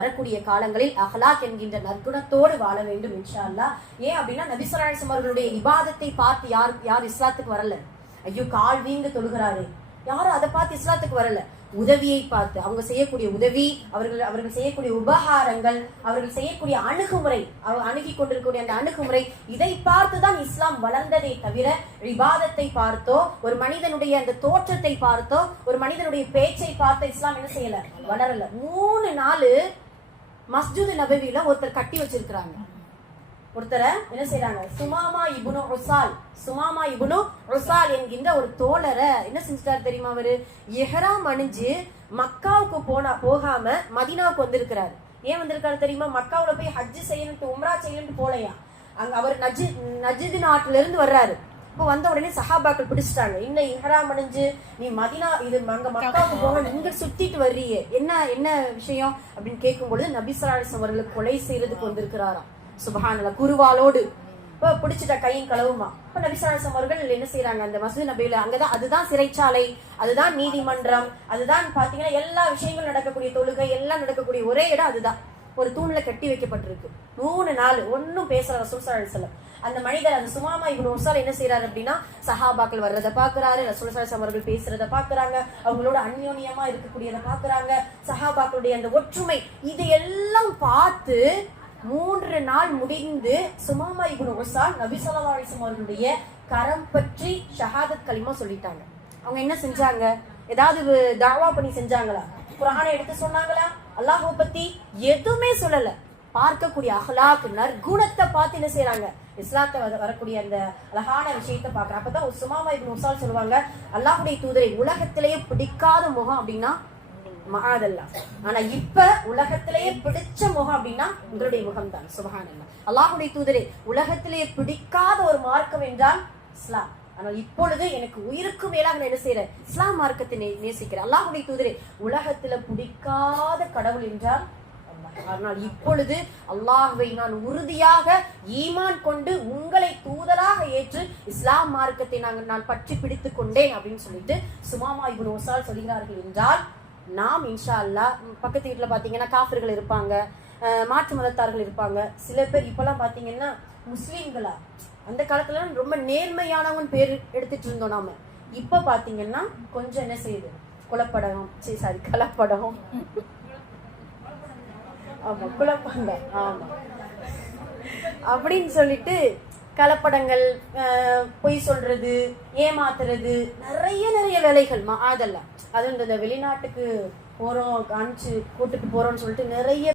வரக்கூடிய காலங்களில் அஹ்லாக் என்கின்ற நற்குணத்தோடு வாழ வேண்டும் இன்ஷா அல்லாஹ் ஏன் அப்படின்னா நபிசராசம் அவர்களுடைய விவாதத்தை பார்த்து யார் யார் இஸ்லாத்துக்கு வரல? ஐயோ கால் வீங்க தொழுகிறாரு. யாரும் அதை பார்த்து இஸ்லாத்துக்கு வரல. உதவியை பார்த்து அவங்க செய்யக்கூடிய உதவி அவர்கள் அவர்கள் செய்யக்கூடிய உபகாரங்கள் அவர்கள் செய்யக்கூடிய அணுகுமுறை அணுகி கொண்டிருக்கக்கூடிய அந்த அணுகுமுறை இதை பார்த்து தான் இஸ்லாம் வளர்ந்ததை தவிர விவாதத்தை பார்த்தோ ஒரு மனிதனுடைய அந்த தோற்றத்தை பார்த்தோ ஒரு மனிதனுடைய பேச்சை பார்த்து இஸ்லாம் என்ன செய்யல? வளரல. மூணு நாள் மஸ்ஜித் நபவியில ஒருத்தர் கட்டி வச்சிருக்கிறாங்க. ஒருத்தரை என்ன செய்யறாங்க சுமாமா இபுனு ருசால் சுமாமா இபுனு ருசால் என்கின்ற ஒரு தோழரை என்ன செஞ்சிட்டாரு தெரியுமா அவரு? எஹராம் அணிஞ்சு மக்காவுக்கு போனா போகாம மதினாவுக்கு வந்திருக்கிறாரு. ஏன் வந்திருக்காரு தெரியுமா? மக்காவுல போய் ஹஜ்ஜு செய்யணும் உம்ரா செய்யணும்னு போலையா? அங்க அவர் நஜி நஜிது நாட்டுல இருந்து வர்றாரு. இப்போ வந்த உடனே சஹாபாக்கள் பிடிச்சிட்டாங்க. இன்னும் இஹராம் அணிஞ்சு நீ மதினா இது அங்க மக்காவுக்கு போக நீங்க சுத்திட்டு வர்றியே. என்ன என்ன விஷயம்? அப்படின்னு கேட்கும் பொழுது நபிசராலிஸ் அவர்களை கொலை செய்யறதுக்கு வந்திருக்கிறாராம். சுபஹானல்ல குருவாலோடு. இப்போ பிடிச்சிட்ட கையும் களவுமா? இப்போ நபிசராலிஸ் அவர்கள் என்ன செய்யறாங்க அந்த மசூதி நபியில அங்கதான் அதுதான் சிறைச்சாலை அதுதான் நீதிமன்றம் அதுதான் பாத்தீங்கன்னா எல்லா விஷயங்களும் நடக்கக்கூடிய தொழுகை எல்லாம் நடக்கக்கூடிய ஒரே இடம் அதுதான். ஒரு தூண்ல கட்டி வைக்கப்பட்டிருக்கு. மூணு நாள் ஒன்னும் பேசல ரசூல் சல்லா அந்த மனிதர் அந்த சுமாமா இவன் ஒசால் என்ன செய்யறாரு அப்படின்னா சஹாபாக்கள் வர்றத பாக்குறாரு ரசூல் சலாஸ் அவர்கள் பேசுறத பாக்குறாங்க அவங்களோட அந்யோன்யமா இருக்கக்கூடியத பாக்குறாங்க சஹாபாக்களுடைய அந்த ஒற்றுமை இதையெல்லாம் பார்த்து மூன்று நாள் முடிந்து சுமாமா இவன் ஒசால் நபி சொல்லா அலிசம் அவர்களுடைய கரம் பற்றி ஷஹாதத் கலிமா சொல்லிட்டாங்க. அவங்க என்ன செஞ்சாங்க? ஏதாவது தாவா பண்ணி செஞ்சாங்களா? குரானை எடுத்து சொன்னாங்களா? அல்லாஹுவ பத்தி எதுவுமே சொல்லல. பார்க்கக்கூடிய அஹ்லாக் நற்குணத்தை பார்த்து என்ன செய்யறாங்க இஸ்லாத்தை வர- வரக்கூடிய அந்த அழகான விஷயத்தை பார்க்குறேன். அப்பதான் ஒரு சுமாமா இப்னு உசால் சொல்லுவாங்க அல்லாஹுடைய தூதரை உலகத்திலேயே பிடிக்காத முகம் அப்படின்னா மகாதல்லா. ஆனா இப்ப உலகத்திலேயே பிடிச்ச முகம் அப்படின்னா உங்களுடைய முகம் தான் சுபஹானல்லா. அல்லாஹுடைய தூதரை உலகத்திலேயே பிடிக்காத ஒரு மார்க்கம் என்றால் இஸ்லாம். ஆனால் இப்பொழுது எனக்கு உயிருக்கு மேலாக நான் என்ன செய்யறேன் இஸ்லாம் மார்க்கத்தை நே- நேசிக்கிறேன் அல்லாஹுடைய தூதரே உலகத்துல பிடிக்காத கடவுள் என்றால் ஆனால் இப்பொழுது அல்லாஹுவை நான் உறுதியாக ஈமான் கொண்டு உங்களை தூதராக ஏற்று இஸ்லாம் மார்க்கத்தை நாங்கள் நான் பற்றி பிடித்து கொண்டேன் அப்படின்னு சொல்லிட்டு சுமாமா இப்னு ஒசால் சொல்கிறார்கள் என்றால் நாம் இன்ஷா அல்லாஹ் பக்கத்து வீட்டில் பார்த்தீங்கன்னா காஃபர்கள் இருப்பாங்க மாற்று மதத்தார்கள் இருப்பாங்க. சில பேர் இப்பெல்லாம் பார்த்தீங்கன்னா முஸ்லீம்களா? அந்த காலத்துல ரொம்ப நேர்மையானவன் பேர் எடுத்துட்டு இருந்தோம் நாம. இப்ப பாத்தீங்கன்னா கொஞ்சம் என்ன செய்யுது? குலப்படம் சரி சாரி கலப்படம் ஆமா குழப்பங்க ஆமா. அப்படின்னு சொல்லிட்டு கலப்படங்கள் பொய் சொல்றது ஏமாத்துறது நிறைய நிறைய வேலைகள் மா- அதெல்லாம். அது இந்த வெளிநாட்டுக்கு போறோம் காமிச்சு கூட்டுக்கு போறோம்னு சொல்லிட்டு நிறைய